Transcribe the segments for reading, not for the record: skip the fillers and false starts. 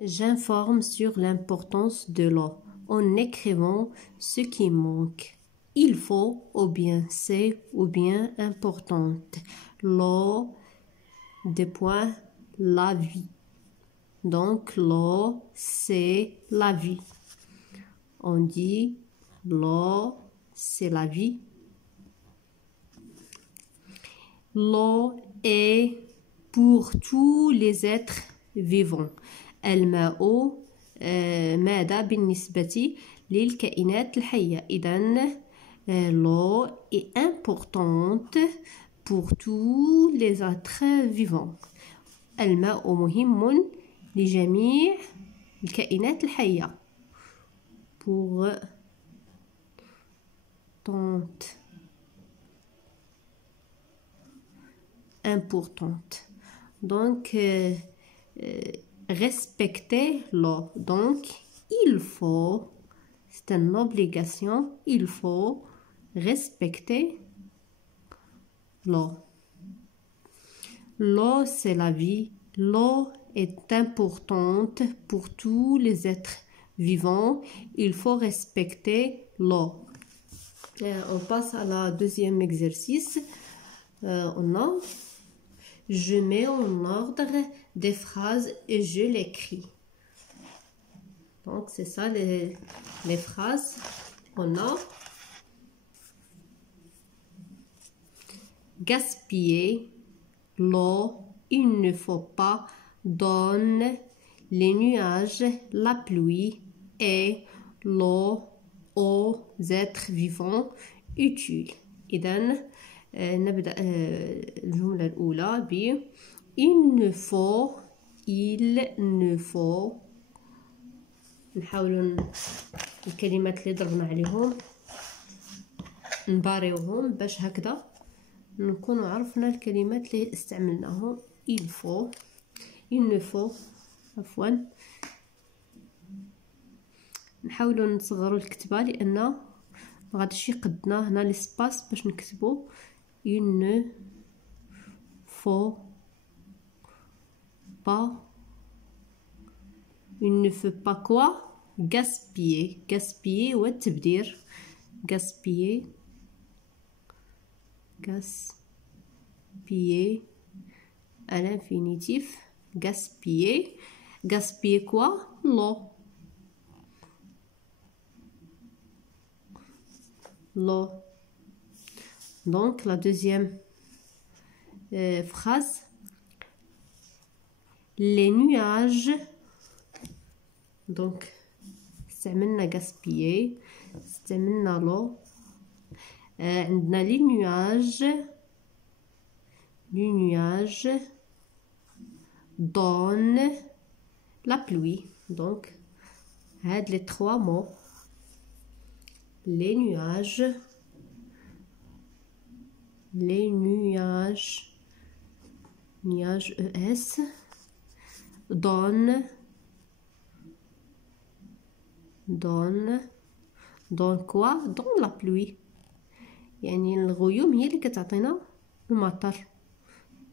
J'informe sur l'importance de l'eau en écrivant ce qui manque. Il faut ou bien c'est ou bien importante. L'eau, des points, la vie. Donc l'eau, c'est la vie. On dit l'eau, c'est la vie. L'eau est pour tous les êtres vivants. الماء ماذا بالنسبة للكائنات الحية؟ إذن l'eau est importante pour tous les êtres vivants. الماء مهم لجميع الكائنات الحية. Pour importante. Donc respecter l'eau. Donc il faut, c'est une obligation, il faut respecter l'eau. L'eau, c'est la vie. L'eau est importante pour tous les êtres vivants. Il faut respecter l'eau. On passe à la deuxième exercice. On a je mets en ordre des phrases et je l'écris. Donc c'est ça les phrases. On a gaspiller l'eau, il ne faut pas, donne, les nuages, la pluie et l'eau aux êtres vivants utiles. إذن نبدأ الجملة الأولى ب il ne faut نحاول الكلمات اللي ضربنا عليهم نباريوهم باش هكذا نكون عرفنا الكلمات اللي استعملناهم. il ne faut عفوا نحاولوا نصغروا الكتابة لأن ما غاديش يقدنا هنا ليسباس باش نكتبوا il ne faut pas. Il ne faut pas quoi? Gaspiller. Gaspiller هو التبذير. Gaspiller. Gaspiller à l'infinitif. Gaspiller. Gaspiller quoi? L'eau. L'eau. Donc la deuxième phrase. Les nuages. Donc استعملنا gaspiller, استعملنا l'eau. عندنا les nuages donnent la pluie. Donc هاد les trois mots. Les nuages ES donne quoi? Dans la pluie. يعني الغيوم هي اللي كتعطينا المطر.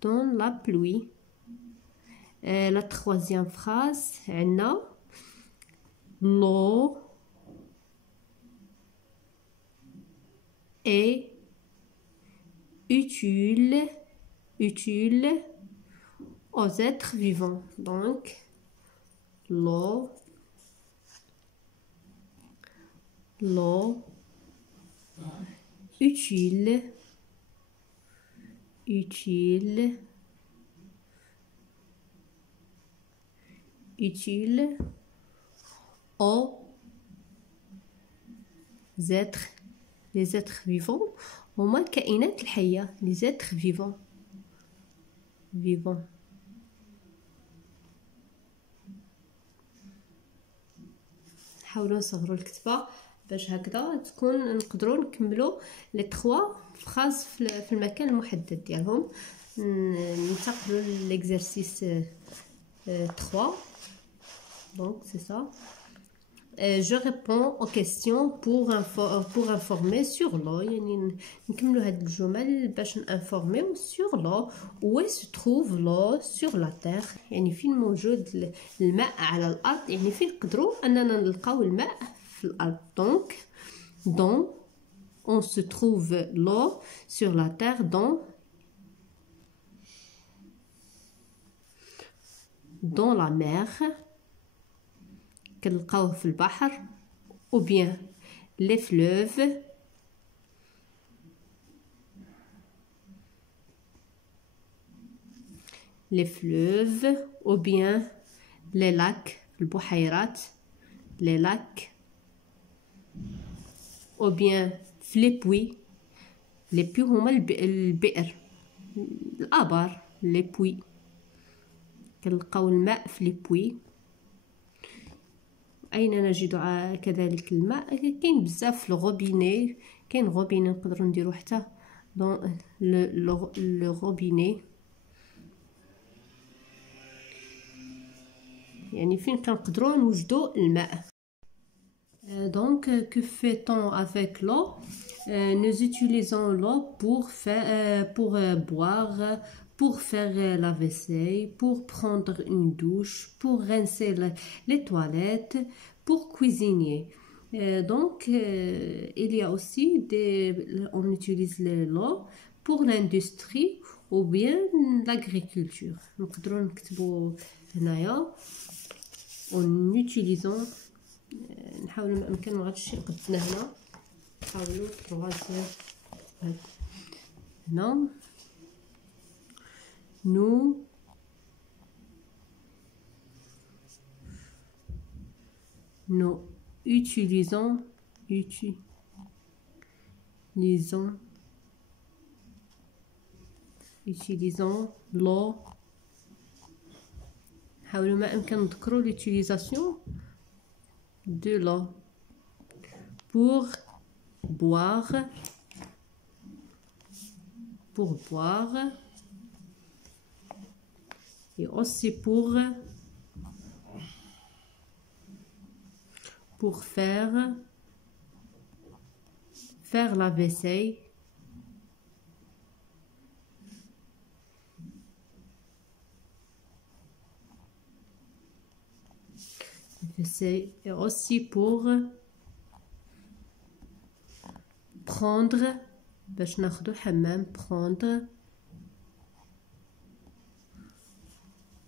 Dans la pluie. La troisième phrase عندنا l'eau est utile aux êtres vivants. Donc l'eau utile aux êtres, les êtres vivants. هما الكائنات الحية. les êtres vivants. نحاولوا نصغروا الكتابة باش هكذا تكون نقدروا نكملوا لي 3 فراز في المكان المحدد ديالهم. ننتقلوا للإكزرسيس 3. donc c'est ça. je réponds aux questions pour informer sur l'eau. يعني نكملوا هاد الجمل باش نinformer sur l'eau. Où se trouve l'eau sur la terre؟ يعني فين موجود الماء على الأرض، يعني فين نقدروا أننا نلقاو الماء في الأرض. Donc on se trouve l'eau sur la terre dans la mer. كنلقاوه في البحر ou bien les fleuves ou bien les lacs البحيرات les lacs ou bien les puits هما البئر الآبار les puits كنلقاو الماء في les puits. أين نجد كذلك الماء؟ كاين بزاف في الغوبيني، كاين غوبيني نقدروا نديرو حتى دون لو غوبيني، يعني فين كنقدروا نوجدوا الماء. Donc que fait-on avec l'eau? Nous utilisons l'eau pour boire, pour faire la vaisselle, pour prendre une douche, pour rincer les toilettes, pour cuisiner. Donc il y a aussi on utilise l'eau pour l'industrie ou bien l'agriculture. نقدروا نكتبوا هنايا en utilisant نحاولوا ما امكن ما غاديش قدنا هنا نحاولوا تروازيام هنا nous utilisons l'eau. نحاولوا ما امكن نذكروا l'utilisation de l'eau pour boire et aussi pour faire la vaisselle et aussi pour prendre باش ناخدو حمام prendre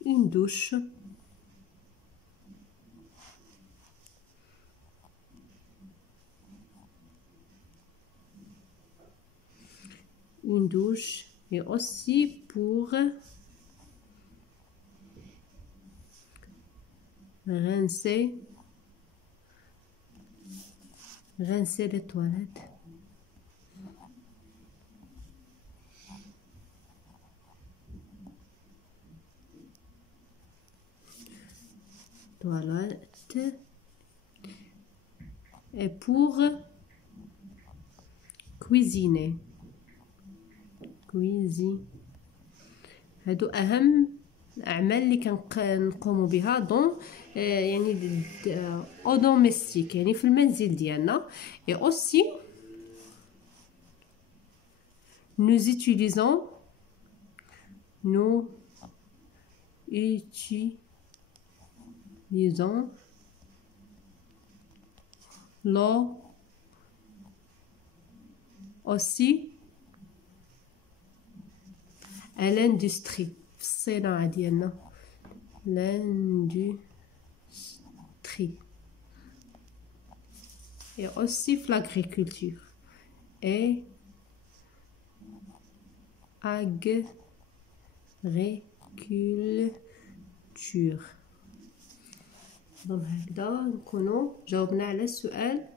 une douche et aussi pour rincer les toilettes. Et pour cuisiner. هادو أهم الأعمال اللي كنقوموا بها دون يعني او دوميستيك يعني في المنزل ديالنا. et aussi nous utilisons l'eau aussi à l'industrie في الصناعة ديالنا l'industrie et aussi في l'agriculture et agriculture. donc هكذا نكونوا جاوبنا على السؤال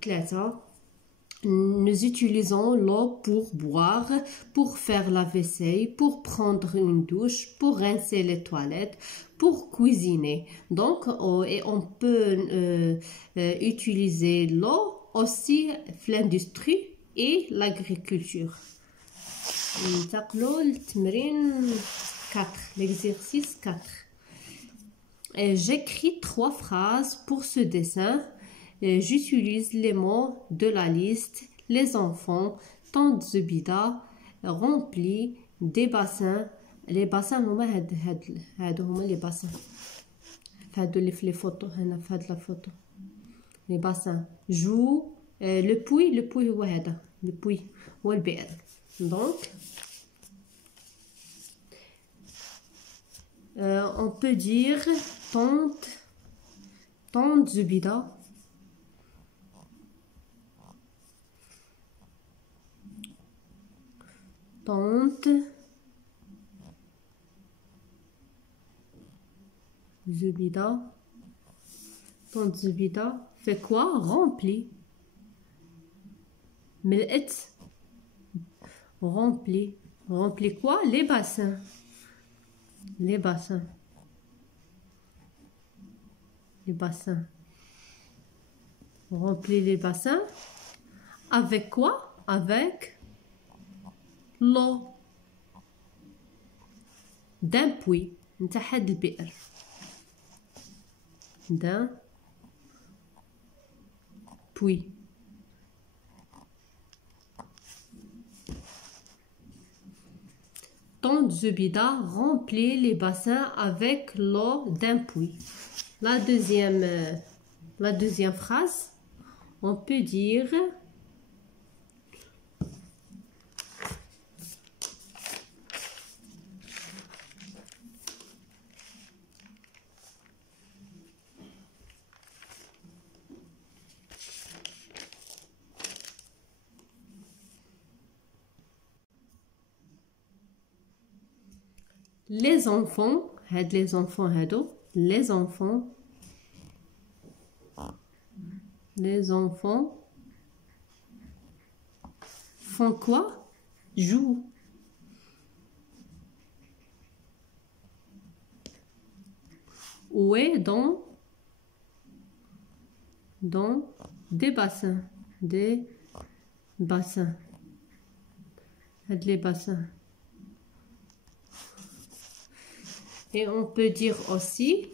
3. Nous utilisons l'eau pour boire, pour faire la vaisselle, pour prendre une douche, pour rincer les toilettes, pour cuisiner. Donc, et on peut utiliser l'eau aussi dans l'industrie et l'agriculture. ننتقلوا للتمرين 4 l'exercice 4. J'écris 3 phrases pour ce dessin. J'utilise les mots de la liste. Les enfants, tante Zubida, remplit des bassins. Les bassins هما هادو هما les bassins. هادو اللي في les photos هنا في هاد la photo. Les bassins. Joue le puits هو هذا. Le puits هو البئر. Donc on peut dire tante Zubida tante Zubida fait quoi? Remplit. Remplit quoi? Les bassins. Les bassins. Remplit les bassins. Avec quoi? Avec l'eau. D'un puits. نتاع هاد البئر. D'un puits. Tante Zubida remplit les bassins avec l'eau d'un puits. La deuxième phrase, on peut dire les enfants font quoi? Jouent. Où est dans des bassins. Les bassins. Et on peut dire aussi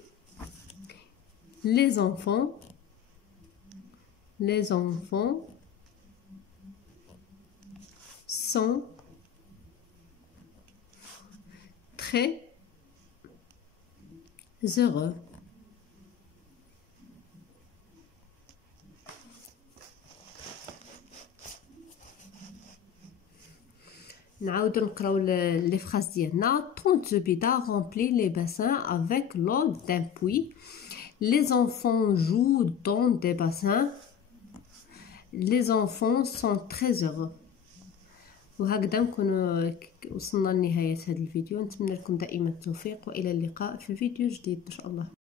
les enfants sont très heureux. نعاودو نقراو لي فراس ديالنا. Tante Zubida remplit les bassins avec l'eau d'un puits. Les enfants jouent dans des bassins. Les enfants sont très heureux. وهكذا نكون وصلنا لنهاية هذا الفيديو. نتمنى لكم دائما التوفيق والى اللقاء في فيديو جديد ان شاء الله.